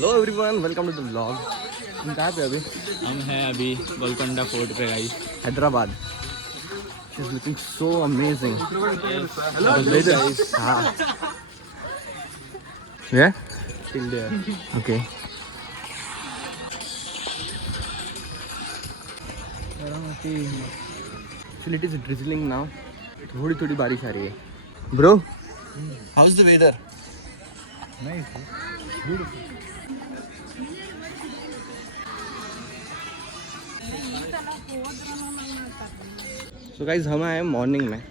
Hello everyone, welcome to the vlog. हम कहाँ पे अभी? हम हैं अभी गोलकोंडा फोर्ट पे guys. Hyderabad. Is looking so amazing. Hello guys. हाँ। Yeah? Still there. Okay. Actually, it is drizzling now. थोड़ी थोड़ी बारिश आ रही है. Bro, how's the weather? Nice. Beautiful. So guys, हम आए मॉर्निंग में,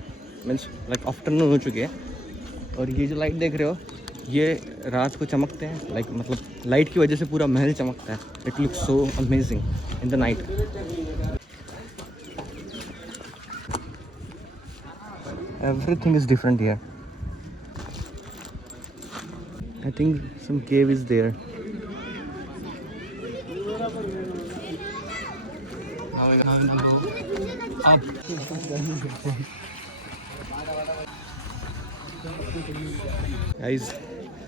मीन्स लाइक आफ्टरनून हो चुकी है. और ये जो लाइट देख रहे हो, ये रात को चमकते हैं. लाइक मतलब लाइट की वजह से पूरा महल चमकता है. It looks so amazing in the night. Everything is different here. I think some cave is there. Now we're gonna go up. Guys,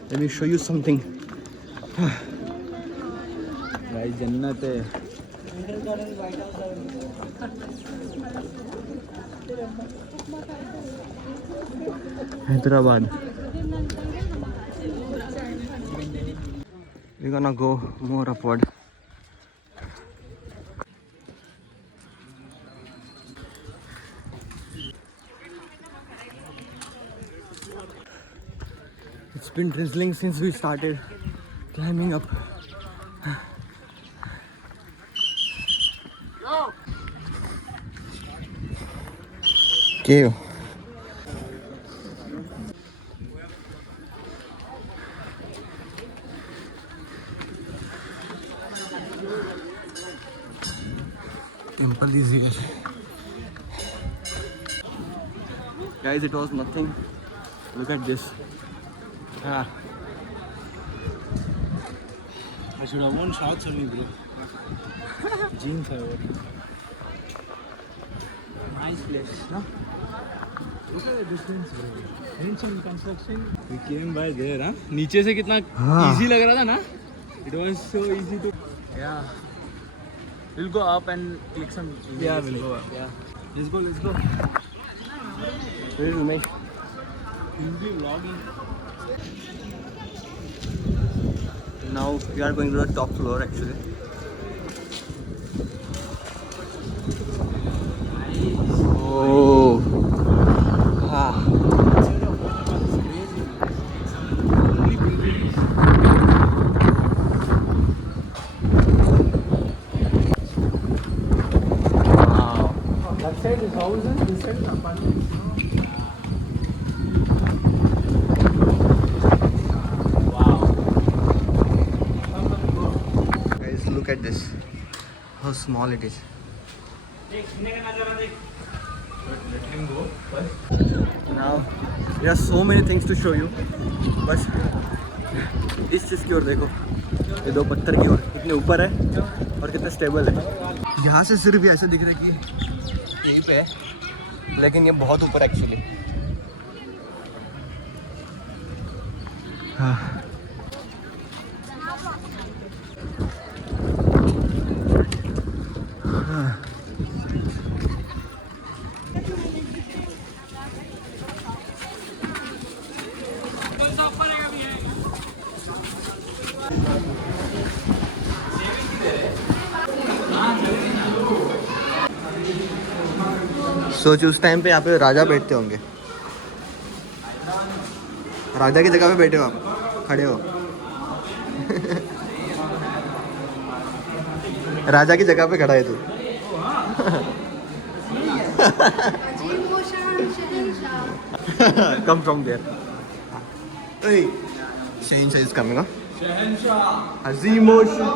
let me show you something. Guys जन्नत है। Hyderabad. We're gonna go more upward. It's been drizzling since we started climbing up. Cave. Temple is here. Guys, it was nothing. Look at this. Ah. I should have worn shorts only, bro. Jeans I wore. Nice place, no? Look at the distance, bro. Ancient construction. We came by there, huh? नीचे से कितना easy लग रहा था ना? It was so easy to. Yeah. We'll go up and click some. Yeah, we'll go up. Yeah. Let's go. Let's go. Where is Umesh? He'll be vlogging. Now we are going to the top floor actually. Oh. Ah. Wow. That side is houses, this side is apartments. Guys, look at this. How small it is. Let him go first. Now there are so many things to show you. बस इस चीज़ की ओर देखो. ये दो पत्थर की ओर कितने ऊपर है और कितने स्टेबल है. यहाँ से सिर्फ ऐसे दिख रहा है कि यहीं पे है, लेकिन ये बहुत ऊपर एक्चुअली. हाँ. सोच उस टाइम पे यहाँ पे राजा बैठते होंगे. राजा की जगह पे बैठे हो आप, खड़े हो. राजा की जगह पे खड़ा है तू. Come from there. Hey, Shahenshaah is coming, huh? Azimo Shah.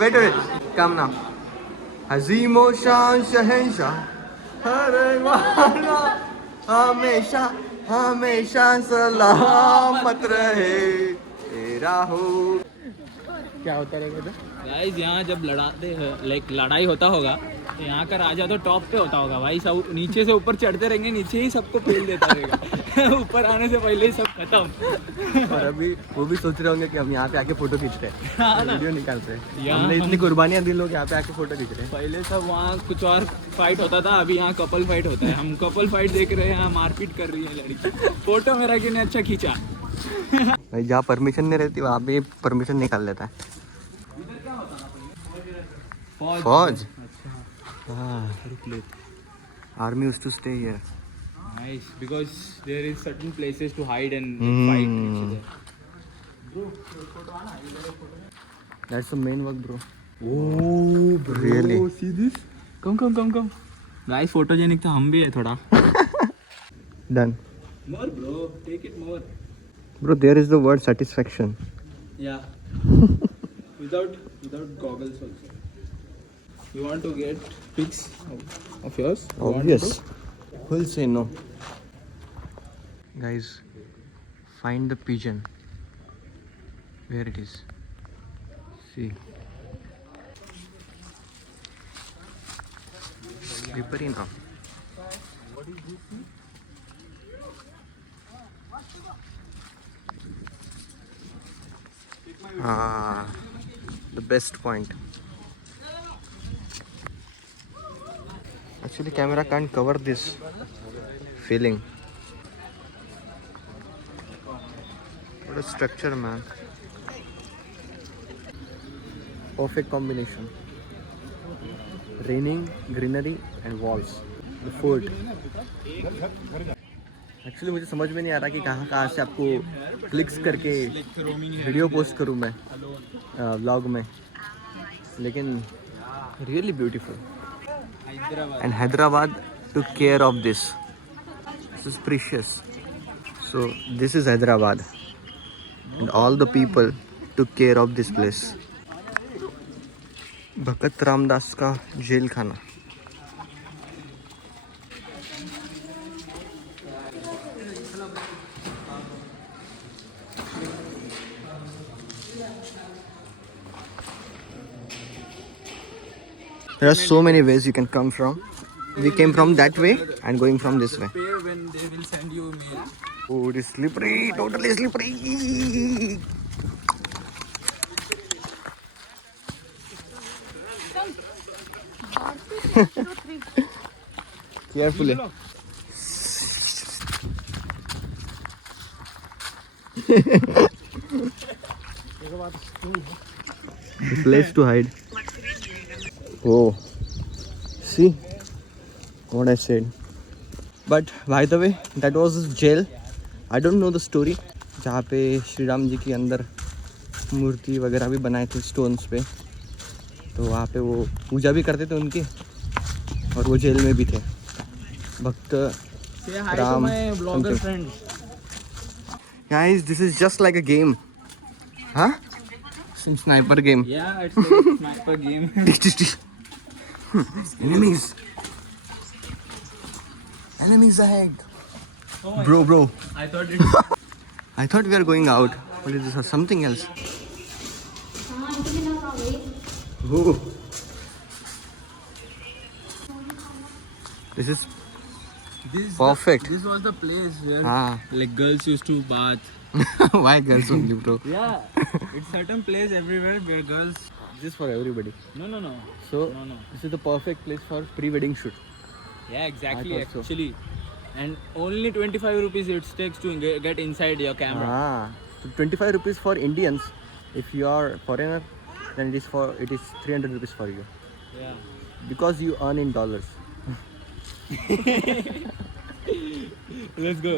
Wait. Come now. Azimo Shah Shahenshaah. हरे वाला हमेशा हमेशा सलामत रहे तेरा हो. क्या होता रहेगा इधर? गाइस यहाँ जब लड़ाई होता होगा तो यहाँ का राजा तो टॉप पे होता होगा भाई, सब नीचे से ऊपर चढ़ते रहेंगे, नीचे ही सबको फेल देता रहेगा ऊपर आने से पहले ही सब खत्म। और अभी वो भी सोच रहे होंगे कि हम यहाँ पे आके फोटो खींच रहे हाँ हैं, ना। वीडियो निकालते हैं। यहाँ हमने इतनी हम- कुर्बानियाँ दी, लोग यहाँ पे आके फोटो खींच रहे हैं। पहले सब वहाँ कुछ और फाइट होता था, अभी यहाँ कपल फाइट होता है। हम कपल फाइट देख रहे हैं, यहाँ मारपीट कर रही है लड़की। फोटो मेरा कितने अच्छा खींचा। भाई जहाँ परमिशन नहीं रहती वहाँ पे परमिशन निकाल लेता है। फौज? हाँ, army used to stay here. Nice, because there is certain places to hide and Hmm. fight each other. That's the main work, bro. Oh, bro. Really? See this? Come. Guys, photogenic था, हम भी है थोड़ा. Done. More, bro. Take it more. Bro, there is the word satisfaction. Yeah. without goggles also. You want to get pics of yours? You want Obvious. to? Who'll say no? Guys, find the pigeon. Where it is? See. Slippery now. Ah, the best point. Actually, camera can't cover this feeling. What a structure, man. Perfect combination. Raining, greenery, and walls. The fort. Actually मुझे समझ में नहीं आ रहा कि कहाँ से आपको clicks करके वीडियो पोस्ट करूँ मैं व्लॉग में, लेकिन really beautiful. And Hyderabad took care of this. This is precious. So this is Hyderabad, and all the people took care of this place. भगत रामदास का जेल खाना. There are so many ways you can come from. We came from that way and going from this way. Prepare when they will send you mail. Oh, it is slippery, totally slippery. Carefully. The place to hide. Oh, see what I said. But by the way, that was jail. I don't know the story. जहाँ पे श्री राम जी के अंदर मूर्ति वगैरह भी बनाए थे stones पे, तो वहाँ पे वो पूजा भी करते थे उनकी, और वो जेल में भी थे. भक्त Say hi Ram, to my vlogger something. friends. Guys, this is just like a game. Huh? Some sniper game. Yeah, it's a sniper game. Enemies. Enemies ahead. Oh my Bro, bro. I thought it. I thought we are going out. What is this? Or something else? Oh. This is perfect. This was the place where Ah. like girls used to bath. Why girls only, bro? Yeah, it's certain place everywhere where girls. This is for everybody. No. So, No. this is the perfect place for pre-wedding shoot. Yeah, exactly. I thought so. Actually, and only 25 rupees it takes to get inside your camera. Ah. So 25 rupees for Indians. If you are foreigner, then it is 300 rupees for you. Yeah. Because you earn in dollars. Let's go.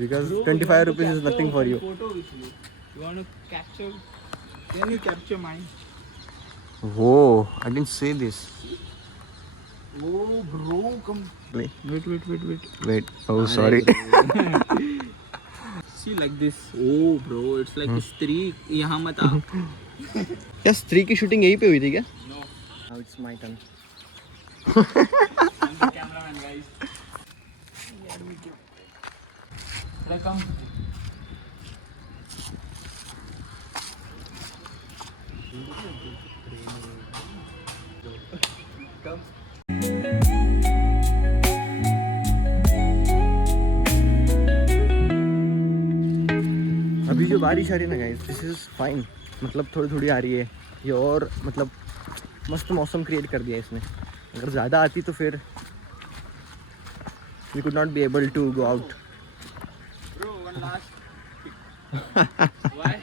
Because Bro, 25 you want to rupees is capture nothing for one you. Photo with you. You want to capture? Can you capture mine? Whoa, I didn't say this. Oh, bro, come. Wait. Wait. Oh, sorry. See like this. Oh, bro, it's like a streak. यहाँ मत आ. क्या स्त्री की shooting यहीं पे हुई थी क्या? No. Now it's my turn. I'm the cameraman, guys. Come. अभी जो बारिश आ रही है ना गाइस, दिस इज फाइन. मतलब थोड़ी थोड़ी आ रही है ये, और मतलब मस्त मौसम क्रिएट कर दिया इसने. अगर ज़्यादा आती तो फिर we could not be able to go out. Bro, one last pic. Why?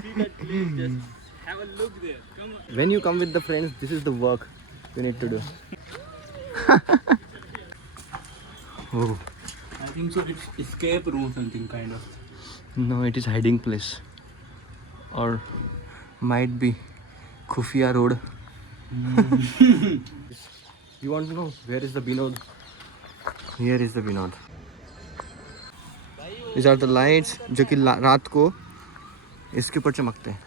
See that place, just have a look there. Come on. When you come with the friends, this is the work you need to do. Oh I think so. It's escape room, something kind of. no, it is hiding place, or might be Khufia Road. You want to know where is the Binod? Here is the Binod. These are the lights जो कि रात को इसके ऊपर चमकते हैं,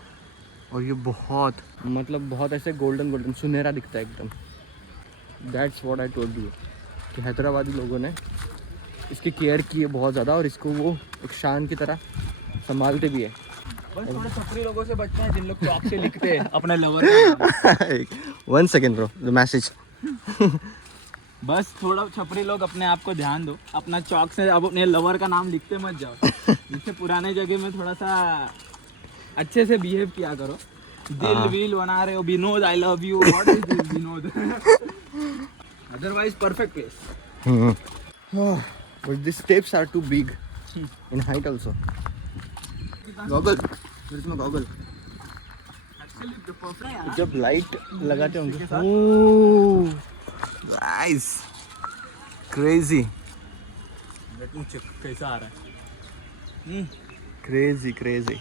और ये बहुत मतलब बहुत ऐसे गोल्डन गोल्डन सुनहरा दिखता है एकदम. That's what I told you कि हैदराबादी लोगों ने इसकी केयर की है बहुत ज़्यादा, और इसको वो एक शान की तरह संभालते भी है. बस थोड़े छपरी लोगों से बचना है, जिन लोग चौक से लिखते हैं अपने लवर का. 1 second bro, the message. बस थोड़ा छपरी लोग अपने आप को ध्यान दो. अपना चौक से अब अपने लवर का नाम लिखते मत जाओ. जिससे पुराने जगह में थोड़ा सा अच्छे से बिहेव किया करो. दिल विल बना रहे हो, Vinod I love you, what is this Vinod? Otherwise perfect place. But these steps are too big in height also. Goggle, where is my goggle? Actually the perfect. जब लाइट लगाते होंगे. Oh, nice, crazy, let me check कैसा आ रहा है. crazy, crazy.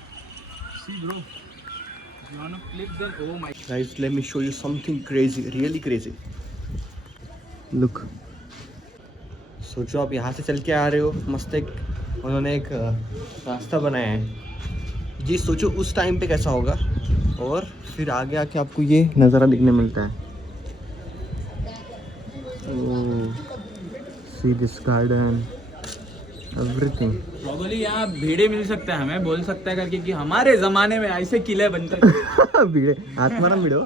See bro, you want to click then. Oh my. Guys, let me show you something crazy, really crazy. Look. सोचो आप यहाँ से चल के आ रहे हो, मस्त एक उन्होंने एक रास्ता बनाया है जी. सोचो उस टाइम पे कैसा होगा, और फिर आगे आके आपको ये नज़ारा दिखने मिलता है. See this garden, everything. Probably यहाँ भीड़े मिल सकता है, हमें बोल सकता है करके कि हमारे जमाने में ऐसे किले बनते थे. भिड़े आत्माराम भिड़ो.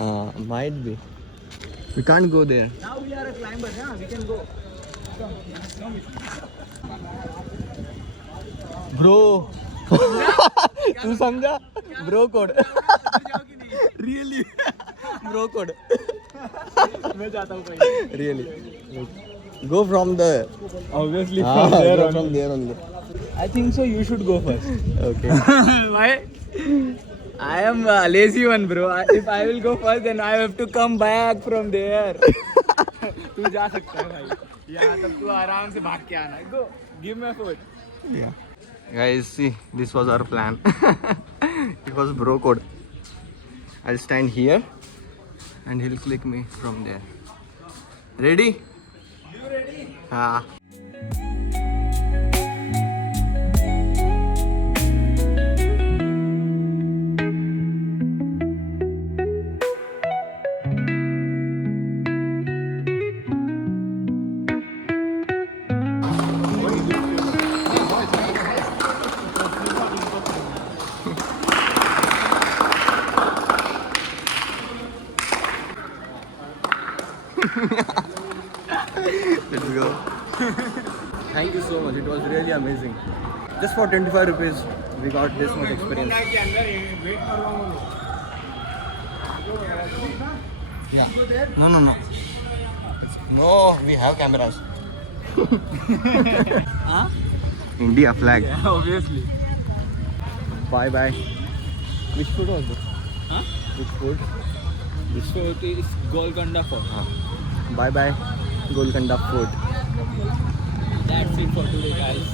हाँ, might be. We can't go there. Now we are a climber, हां वी कैन गो. ब्रो तू समझा? Bro code. Really bro code. मैं जाता हूं कहीं. Really go from the Obviously from there only. I think so you should go first. Okay. Why? I am a lazy one bro. If I will go first then I have to come back from there. तू जा सकता है भाई. यहाँ तब तू आराम से भाग के आना. Go. Give me food. Yeah. Guys, see, this was our plan. It was bro code. I'll stand here and he'll click me from there. Ready? You ready? Ah. Let's go. Thank you so much. It was really amazing. Just for 25 rupees, we got this much experience. Yeah. No. No, we have cameras. Huh? India flag. Yeah, obviously. Bye bye. Which food was this? Huh? Which food? So it is Golconda Fort. Bye bye. Golconda Fort. That's it for today, guys.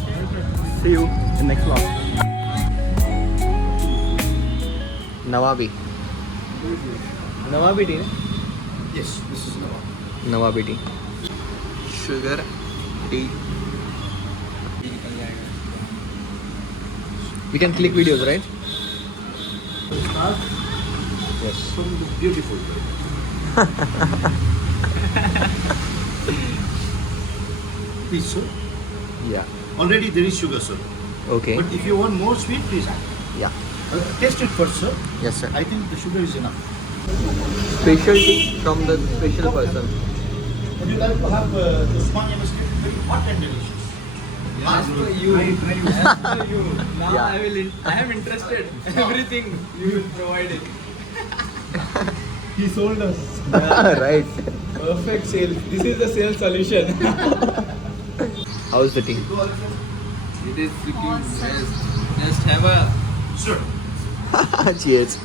See you in next vlog. Nawabi. Nawabi tea. Yes, this is Nawabi. Nawabi tea. Sugar tea. We can click videos, right? Yes. Beautiful. Please, sir. Yeah. Already there is sugar, sir. Okay. But if you want more sweet, please add. Yeah. Taste it first, sir. Yes, sir. I think the sugar is enough. Specialty from the special person. Would you like to have the Usmania biscuit? Very hot and delicious. As per you. As per you. Now Yeah. I am interested. Everything you will provide it. He sold us. Right. Perfect sale. This is the sales solution. How's the tea? It is freaking best. Just have a Sir, Cheers.